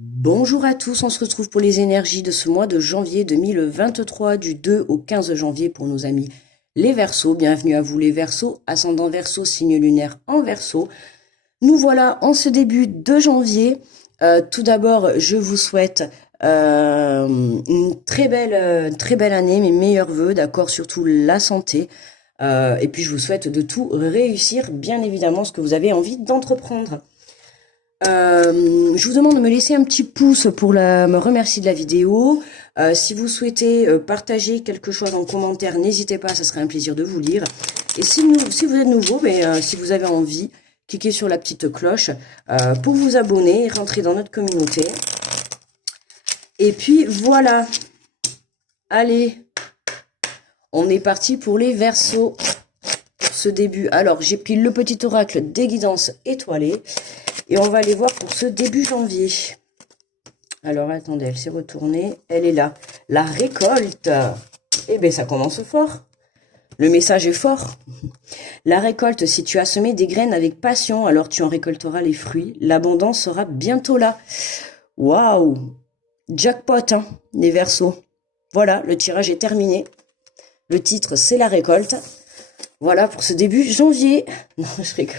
Bonjour à tous, on se retrouve pour les énergies de ce mois de janvier 2023, du 2 au 15 janvier pour nos amis les Verseaux. Bienvenue à vous les Verseaux, ascendant Verseau, signe lunaire en Verseau. Nous voilà en ce début de janvier. Tout d'abord, je vous souhaite une très belle année, mes meilleurs vœux, d'accord, surtout la santé. Et puis je vous souhaite de tout réussir, bien évidemment, ce que vous avez envie d'entreprendre. Je vous demande de me laisser un petit pouce pour me remercier de la vidéo. Si vous souhaitez partager quelque chose en commentaire, n'hésitez pas, ça serait un plaisir de vous lire. Et si vous êtes nouveau, si vous avez envie, cliquez sur la petite cloche pour vous abonner et rentrer dans notre communauté. Et puis voilà. Allez, on est parti pour les Verseaux. Ce début. Alors, j'ai pris le petit oracle des guidances étoilées. Et on va aller voir pour ce début janvier. Alors, attendez, elle s'est retournée. Elle est là. La récolte. Eh bien, ça commence fort. Le message est fort. La récolte, si tu as semé des graines avec passion, alors tu en récolteras les fruits. L'abondance sera bientôt là. Waouh! Jackpot, hein, les Verseaux. Voilà, le tirage est terminé. Le titre, c'est la récolte. Voilà pour ce début janvier. Non, je rigole.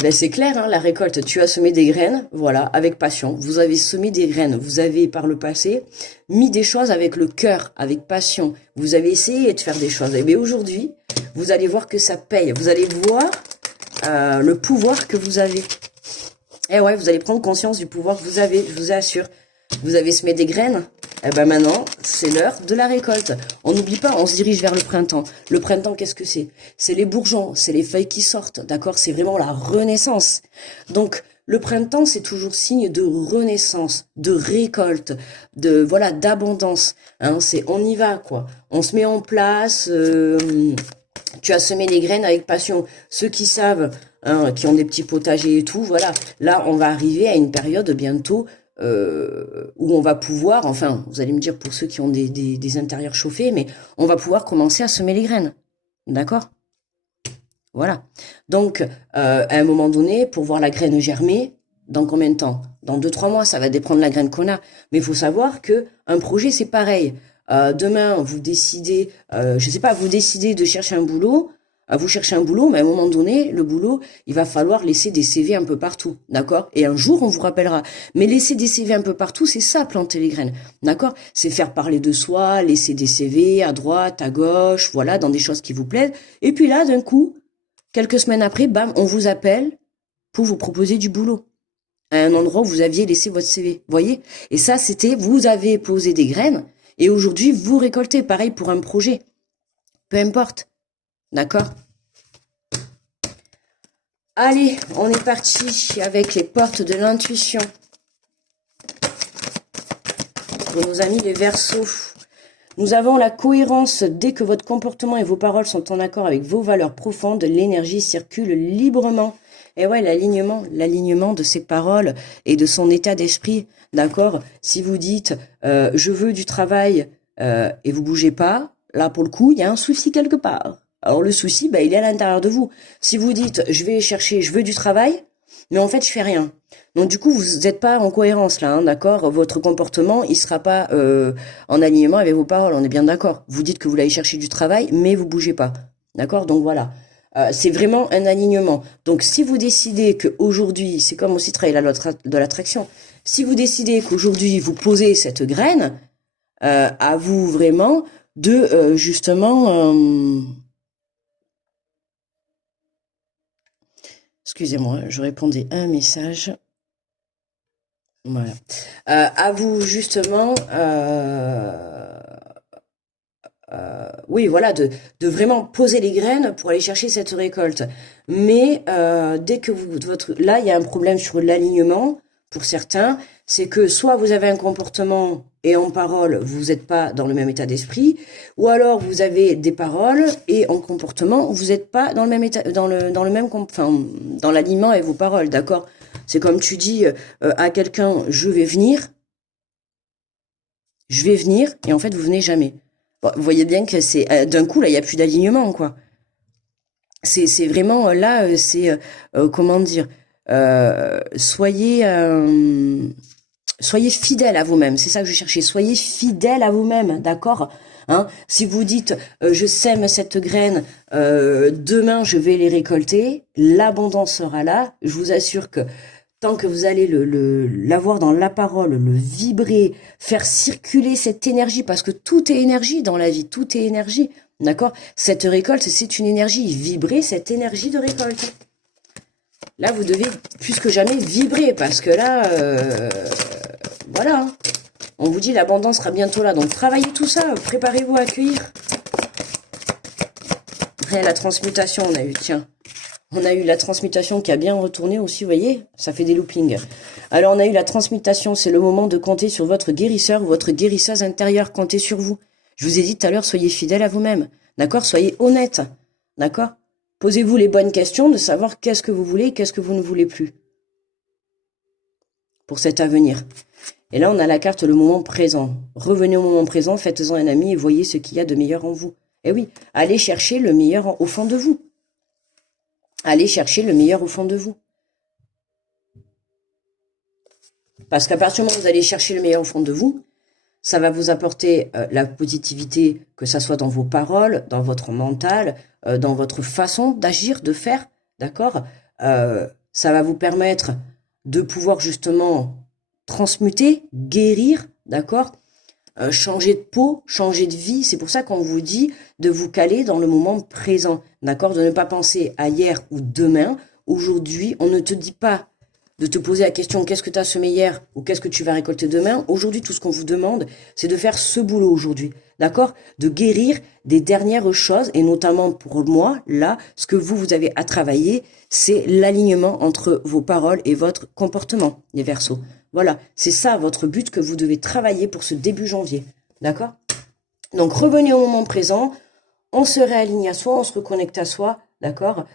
Ben c'est clair, hein, la récolte, tu as semé des graines, voilà, avec passion. Vous avez semé des graines, vous avez par le passé mis des choses avec le cœur, avec passion. Vous avez essayé de faire des choses. Et bien aujourd'hui, vous allez voir que ça paye. Vous allez voir le pouvoir que vous avez. Et ouais, vous allez prendre conscience du pouvoir que vous avez, je vous assure. Vous avez semé des graines, et ben maintenant, c'est l'heure de la récolte. On n'oublie pas, on se dirige vers le printemps. Le printemps, qu'est-ce que c'est? C'est les bourgeons, c'est les feuilles qui sortent, d'accord? C'est vraiment la renaissance. Donc, le printemps, c'est toujours signe de renaissance, de récolte, de voilà, d'abondance. Hein, c'est on y va, quoi. On se met en place. Tu as semé les graines avec passion. Ceux qui savent, hein, qui ont des petits potagers et tout, voilà. Là, on va arriver à une période bientôt où on va pouvoir, enfin, vous allez me dire pour ceux qui ont des intérieurs chauffés, mais on va pouvoir commencer à semer les graines. D'accord? Voilà. Donc, à un moment donné, pour voir la graine germer, dans combien de temps? Dans 2-3 mois, ça va dépendre de la graine qu'on a. Mais il faut savoir que un projet, c'est pareil. Demain, vous décidez, je sais pas, vous décidez de chercher un boulot, vous cherchez un boulot, mais à un moment donné, le boulot, il va falloir laisser des CV un peu partout, d'accord? Et un jour, on vous rappellera. Mais laisser des CV un peu partout, c'est ça, planter les graines, d'accord? C'est faire parler de soi, laisser des CV à droite, à gauche, voilà, dans des choses qui vous plaisent. Et puis là, d'un coup, quelques semaines après, bam, on vous appelle pour vous proposer du boulot à un endroit où vous aviez laissé votre CV, voyez? Et ça, c'était, vous avez posé des graines, et aujourd'hui, vous récoltez. Pareil pour un projet. Peu importe. D'accord? Allez, on est parti avec les portes de l'intuition. Pour nos amis les Verseaux. Nous avons la cohérence. Dès que votre comportement et vos paroles sont en accord avec vos valeurs profondes, l'énergie circule librement. Et ouais, l'alignement de ses paroles et de son état d'esprit, d'accord? Si vous dites je veux du travail et vous bougez pas, là pour le coup, il y a un souci quelque part. Alors le souci, il est à l'intérieur de vous. Si vous dites je vais chercher, je veux du travail, mais en fait je fais rien. Donc du coup, vous n'êtes pas en cohérence là, hein, d'accord? Votre comportement, il sera pas en alignement avec vos paroles, on est bien d'accord. Vous dites que vous allez chercher du travail, mais vous bougez pas. D'accord? Donc voilà. C'est vraiment un alignement. Donc si vous décidez qu'aujourd'hui, c'est comme aussi travailler la loi de l'attraction, si vous décidez qu'aujourd'hui vous posez cette graine, à vous vraiment de justement... excusez-moi, je répondais à un message. Voilà. À vous justement... oui, voilà, de vraiment poser les graines pour aller chercher cette récolte. Mais dès que là, il y a un problème sur l'alignement pour certains, c'est que soit vous avez un comportement et en parole, vous n'êtes pas dans le même état d'esprit, ou alors vous avez des paroles et en comportement, vous n'êtes pas dans le même état, dans le même, enfin, dans l'alignement avec vos paroles, d'accord? C'est comme tu dis à quelqu'un, je vais venir, et en fait, vous venez jamais. Bon, vous voyez bien que c'est d'un coup là, il y a plus d'alignement quoi. C'est vraiment là, c'est comment dire. soyez fidèle à vous-même. C'est ça que je cherchais. Soyez fidèle à vous-même, d'accord? Hein, si vous dites je sème cette graine, demain je vais les récolter, l'abondance sera là. Je vous assure que tant que vous allez l'avoir dans la parole, le vibrer, faire circuler cette énergie, parce que tout est énergie dans la vie, tout est énergie, d'accord? Cette récolte, c'est une énergie, vibrer cette énergie de récolte. Là, vous devez plus que jamais vibrer, parce que là, voilà, hein. On vous dit l'abondance sera bientôt là, donc travaillez tout ça, préparez-vous à accueillir. Et la transmutation, on a eu, tiens, on a eu la transmutation qui a bien retourné aussi, vous voyez, ça fait des loopings. Alors on a eu la transmutation, c'est le moment de compter sur votre guérisseur ou votre guérisseuse intérieure, comptez sur vous. Je vous ai dit tout à l'heure, soyez fidèle à vous-même, d'accord? Soyez honnête, d'accord? Posez-vous les bonnes questions de savoir qu'est-ce que vous voulez et qu'est-ce que vous ne voulez plus pour cet avenir. Et là, on a la carte le moment présent. Revenez au moment présent, faites-en un ami et voyez ce qu'il y a de meilleur en vous. Et oui, allez chercher le meilleur au fond de vous. Allez chercher le meilleur au fond de vous. Parce qu'à partir du moment où vous allez chercher le meilleur au fond de vous, ça va vous apporter la positivité, que ça soit dans vos paroles, dans votre mental, dans votre façon d'agir, de faire, d'accord? Ça va vous permettre de pouvoir justement transmuter, guérir, d'accord? Changer de peau, changer de vie. C'est pour ça qu'on vous dit de vous caler dans le moment présent, d'accord? De ne pas penser à hier ou demain. Aujourd'hui, on ne te dit pas de te poser la question qu'est-ce que tu as semé hier ou qu'est-ce que tu vas récolter demain. Aujourd'hui, tout ce qu'on vous demande, c'est de faire ce boulot aujourd'hui, d'accord? De guérir des dernières choses et notamment pour moi, là, ce que vous avez à travailler, c'est l'alignement entre vos paroles et votre comportement, les Verseaux. Voilà, c'est ça votre but que vous devez travailler pour ce début janvier, d'accord? Donc revenez au moment présent, on se réaligne à soi, on se reconnecte à soi, d'accord?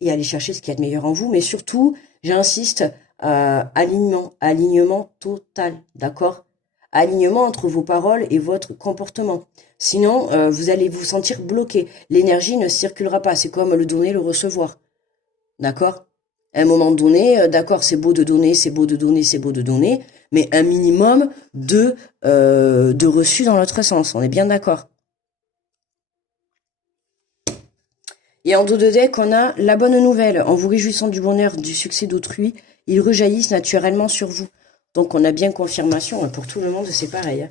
Et aller chercher ce qu'il y a de meilleur en vous, mais surtout, j'insiste, alignement total, d'accord? Alignement entre vos paroles et votre comportement. Sinon, vous allez vous sentir bloqué. L'énergie ne circulera pas, c'est comme le donner, le recevoir, d'accord? À un moment donné, d'accord, c'est beau de donner, c'est beau de donner, c'est beau de donner, mais un minimum de reçu dans l'autre sens, on est bien d'accord? Et en dos de deck, on a la bonne nouvelle. En vous réjouissant du bonheur, du succès d'autrui, ils rejaillissent naturellement sur vous. Donc on a bien confirmation, pour tout le monde c'est pareil. Hein.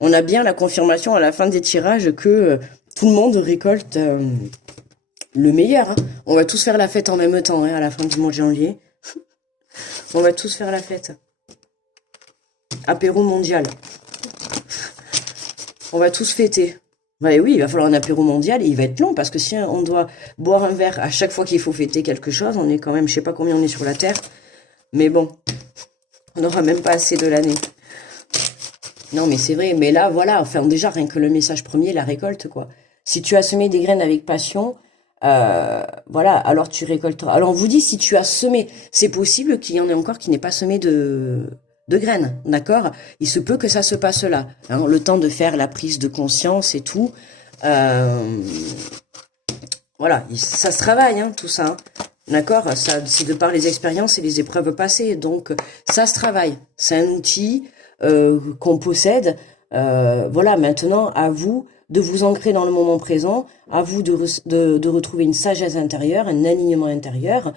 On a bien la confirmation à la fin des tirages que tout le monde récolte le meilleur. Hein. On va tous faire la fête en même temps à la fin du mois de janvier. On va tous faire la fête. Apéro mondial. On va tous fêter. Ouais, oui, il va falloir un apéro mondial et il va être long parce que si on doit boire un verre à chaque fois qu'il faut fêter quelque chose, on est quand même, je sais pas combien on est sur la Terre, mais bon, on n'aura même pas assez de l'année. Non, mais c'est vrai, mais là, voilà, enfin déjà, rien que le message premier, la récolte, quoi. Si tu as semé des graines avec passion, voilà, alors tu récolteras. Alors on vous dit, si tu as semé, c'est possible qu'il y en ait encore qui n'aient pas semé de graines, d'accord? Il se peut que ça se passe là, hein, le temps de faire la prise de conscience et tout. Voilà, ça se travaille, hein, tout ça. Hein, d'accord? C'est de par les expériences et les épreuves passées. Donc, ça se travaille. C'est un outil qu'on possède. Voilà, maintenant, à vous de vous ancrer dans le moment présent, à vous de retrouver une sagesse intérieure, un alignement intérieur,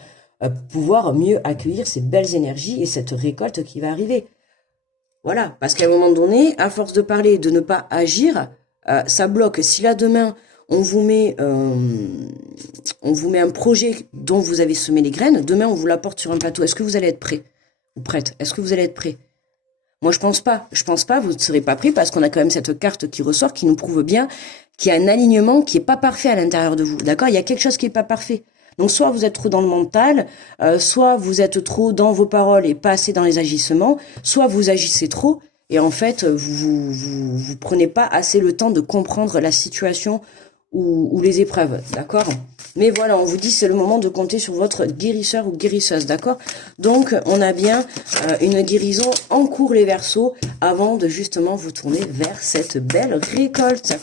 pouvoir mieux accueillir ces belles énergies et cette récolte qui va arriver. Voilà, parce qu'à un moment donné, à force de parler et de ne pas agir, ça bloque. Si là demain, on vous met un projet dont vous avez semé les graines, demain on vous l'apporte sur un plateau, est-ce que vous allez être prêt ou prête? Est-ce que vous allez être prêt? Moi je pense pas, vous ne serez pas prêt parce qu'on a quand même cette carte qui ressort, qui nous prouve bien qu'il y a un alignement qui est pas parfait à l'intérieur de vous, d'accord? Il y a quelque chose qui est pas parfait. Donc soit vous êtes trop dans le mental, soit vous êtes trop dans vos paroles et pas assez dans les agissements, soit vous agissez trop et en fait vous prenez pas assez le temps de comprendre la situation ou les épreuves, d'accord? Mais voilà, on vous dit c'est le moment de compter sur votre guérisseur ou guérisseuse, d'accord? Donc on a bien une guérison en cours les Verseaux avant de justement vous tourner vers cette belle récolte.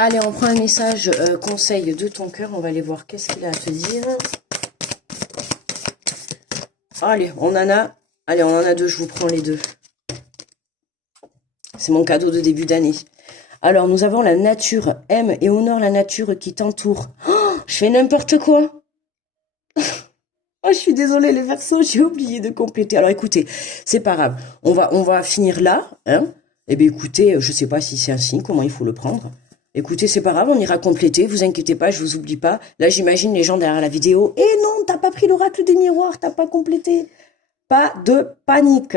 Allez, on prend un message conseil de ton cœur. On va aller voir qu'est-ce qu'il a à te dire. Allez, on en a deux. Je vous prends les deux. C'est mon cadeau de début d'année. Alors, nous avons la nature. Aime et honore la nature qui t'entoure. Oh, je fais n'importe quoi. Oh, je suis désolée, les Verseaux, j'ai oublié de compléter. Alors, écoutez, c'est pas grave. On va finir là, hein. Eh bien, écoutez, je sais pas si c'est un signe, comment il faut le prendre. Écoutez, c'est pas grave, on ira compléter, vous inquiétez pas, je vous oublie pas. Là, j'imagine les gens derrière la vidéo. Eh non, t'as pas pris l'oracle des miroirs, t'as pas complété. Pas de panique.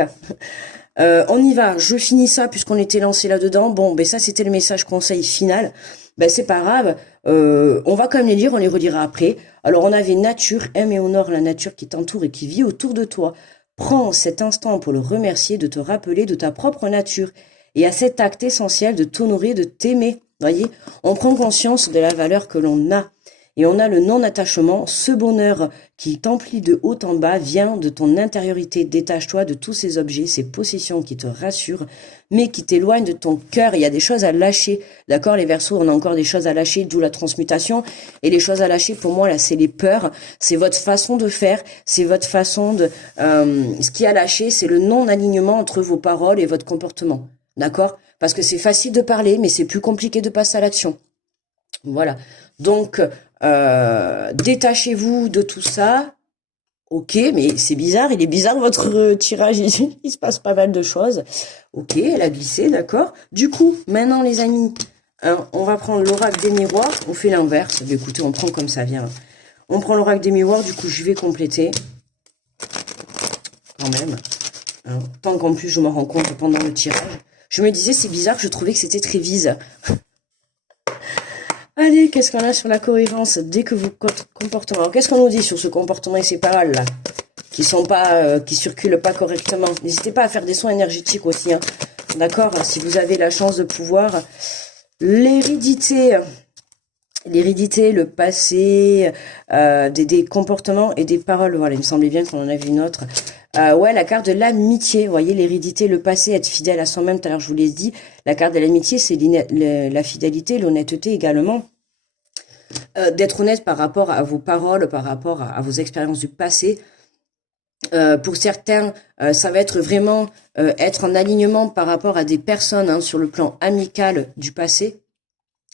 On y va, je finis ça puisqu'on était lancé là-dedans. Bon, ben ça, c'était le message conseil final. Ben, c'est pas grave, on va quand même les lire, on les relira après. Alors, on avait nature, aime et honore la nature qui t'entoure et qui vit autour de toi. Prends cet instant pour le remercier, de te rappeler de ta propre nature et à cet acte essentiel de t'honorer, de t'aimer. Voyez, on prend conscience de la valeur que l'on a. Et on a le non-attachement, ce bonheur qui t'emplit de haut en bas vient de ton intériorité. Détache-toi de tous ces objets, ces possessions qui te rassurent, mais qui t'éloignent de ton cœur. Il y a des choses à lâcher, d'accord les Verseaux, on a encore des choses à lâcher, d'où la transmutation. Et les choses à lâcher, pour moi, là, c'est les peurs, c'est votre façon de faire, c'est votre façon de... ce qui a lâché, c'est le non-alignement entre vos paroles et votre comportement, d'accord? Parce que c'est facile de parler, mais c'est plus compliqué de passer à l'action. Voilà. Donc, détachez-vous de tout ça. Ok, mais c'est bizarre, il est bizarre votre tirage, il se passe pas mal de choses. Ok, elle a glissé, d'accord. Du coup, maintenant les amis, hein, on va prendre l'oracle des miroirs, on fait l'inverse. Écoutez, on prend comme ça vient. On prend l'oracle des miroirs, du coup je vais compléter. Quand même. Hein, tant qu'en plus je me rends compte pendant le tirage. Je me disais, c'est bizarre, je trouvais que c'était très vise. Allez, qu'est-ce qu'on a sur la cohérence dès que vous comportement. Alors, qu'est-ce qu'on nous dit sur ce comportement et ces paroles là qui sont pas, qui circulent pas correctement. N'hésitez pas à faire des soins énergétiques aussi, hein. D'accord. Si vous avez la chance de pouvoir, l'hérédité, le passé, des comportements et des paroles. Voilà, il me semblait bien qu'on en avait une autre. Ouais, la carte de l'amitié. Vous voyez, l'hérédité, le passé, être fidèle à soi-même. Tout à l'heure, je vous l'ai dit. La carte de l'amitié, c'est la fidélité, l'honnêteté également. D'être honnête par rapport à vos paroles, par rapport à vos expériences du passé. Pour certains, ça va être vraiment être en alignement par rapport à des personnes, hein, sur le plan amical du passé.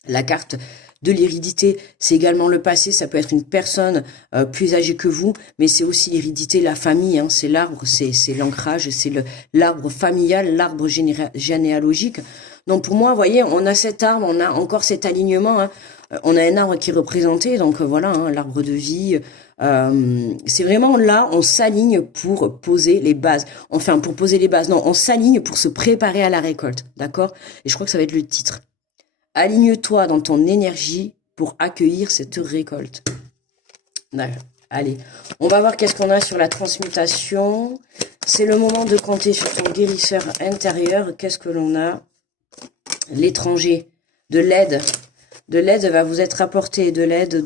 La carte de l'hérédité, c'est également le passé, ça peut être une personne plus âgée que vous, mais c'est aussi l'hérédité, la famille, hein, c'est l'arbre, c'est l'ancrage, c'est l'arbre familial, l'arbre généalogique. Donc pour moi, vous voyez, on a cet arbre, on a encore cet alignement, hein, on a un arbre qui est représenté, donc voilà, hein, l'arbre de vie, c'est vraiment là, on s'aligne pour poser les bases. Enfin, pour poser les bases, non, on s'aligne pour se préparer à la récolte, d'accord? Et je crois que ça va être le titre. Aligne-toi dans ton énergie pour accueillir cette récolte. Allez, on va voir qu'est-ce qu'on a sur la transmutation. C'est le moment de compter sur ton guérisseur intérieur. Qu'est-ce que l'on a? L'étranger, de l'aide. De l'aide va vous être apportée, de l'aide.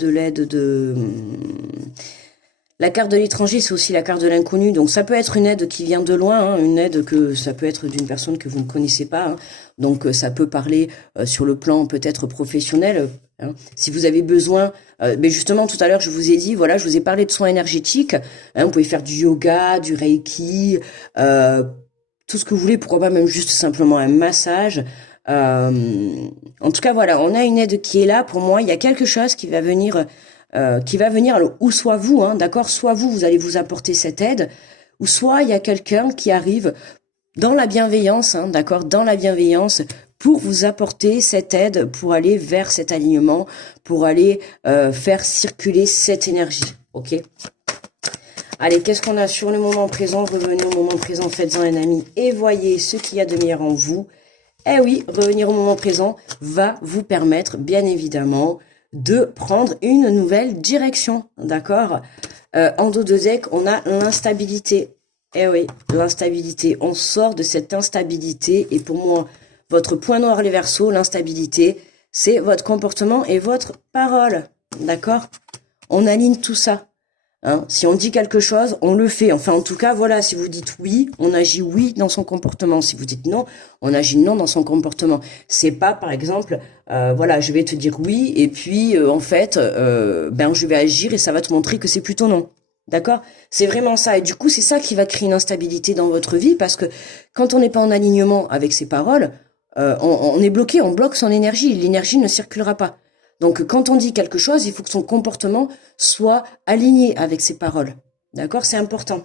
La carte de l'étranger, c'est aussi la carte de l'inconnu. Donc, ça peut être une aide qui vient de loin, hein, une aide que ça peut être d'une personne que vous ne connaissez pas. Hein. Donc, ça peut parler sur le plan peut-être professionnel. Hein. Si vous avez besoin, mais justement, tout à l'heure, je vous ai dit, voilà, je vous ai parlé de soins énergétiques. Hein, vous pouvez faire du yoga, du reiki, tout ce que vous voulez. Pourquoi pas même juste simplement un massage. En tout cas, voilà, on a une aide qui est là. Pour moi, il y a quelque chose qui va venir... alors, ou soit vous, hein, d'accord, soit vous allez vous apporter cette aide, ou soit il y a quelqu'un qui arrive dans la bienveillance, hein, d'accord, dans la bienveillance, pour vous apporter cette aide, pour aller vers cet alignement, pour aller faire circuler cette énergie, ok? Allez, qu'est-ce qu'on a sur le moment présent? Revenez au moment présent, faites-en un ami et voyez ce qu'il y a de meilleur en vous. Eh oui, revenir au moment présent va vous permettre, bien évidemment, de prendre une nouvelle direction, d'accord? En dos de deck, on a l'instabilité. Eh oui, l'instabilité. On sort de cette instabilité. Et pour moi, votre point noir, les Verseaux, l'instabilité, c'est votre comportement et votre parole, d'accord? On aligne tout ça. Hein. Si on dit quelque chose, on le fait. Enfin, en tout cas, voilà, si vous dites oui, on agit oui dans son comportement. Si vous dites non, on agit non dans son comportement. C'est pas, par exemple, voilà, je vais te dire oui, et puis, en fait, ben, je vais agir et ça va te montrer que c'est plutôt non. D'accord? C'est vraiment ça. Et du coup, c'est ça qui va créer une instabilité dans votre vie, parce que quand on n'est pas en alignement avec ses paroles, on est bloqué, on bloque son énergie. L'énergie ne circulera pas. Donc, quand on dit quelque chose, il faut que son comportement soit aligné avec ses paroles. D'accord? C'est important.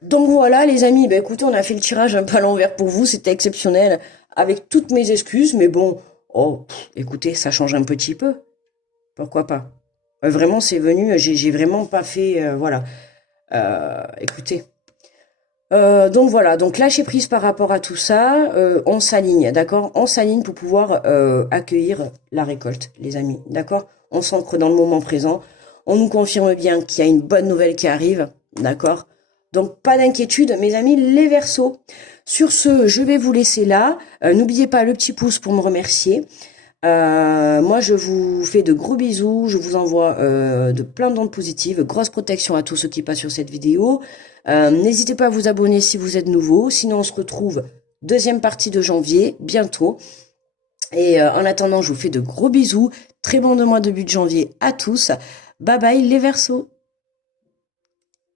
Donc voilà, les amis, ben écoutez, on a fait le tirage un peu à l'envers pour vous, c'était exceptionnel, avec toutes mes excuses, mais bon, oh, écoutez, ça change un petit peu. Pourquoi pas? Vraiment, c'est venu, j'ai vraiment pas fait, voilà. Écoutez. Donc voilà, donc lâcher prise par rapport à tout ça, on s'aligne, d'accord? On s'aligne pour pouvoir accueillir la récolte, les amis, d'accord? On s'ancre dans le moment présent, on nous confirme bien qu'il y a une bonne nouvelle qui arrive, d'accord? Donc pas d'inquiétude, mes amis, les Verseaux. Sur ce, je vais vous laisser là. N'oubliez pas le petit pouce pour me remercier. Moi, je vous fais de gros bisous. Je vous envoie de plein d'ondes positives. Grosse protection à tous ceux qui passent sur cette vidéo. N'hésitez pas à vous abonner si vous êtes nouveau. Sinon, on se retrouve deuxième partie de janvier, bientôt. Et en attendant, je vous fais de gros bisous. Très bon mois de début de janvier à tous. Bye bye les Verseaux.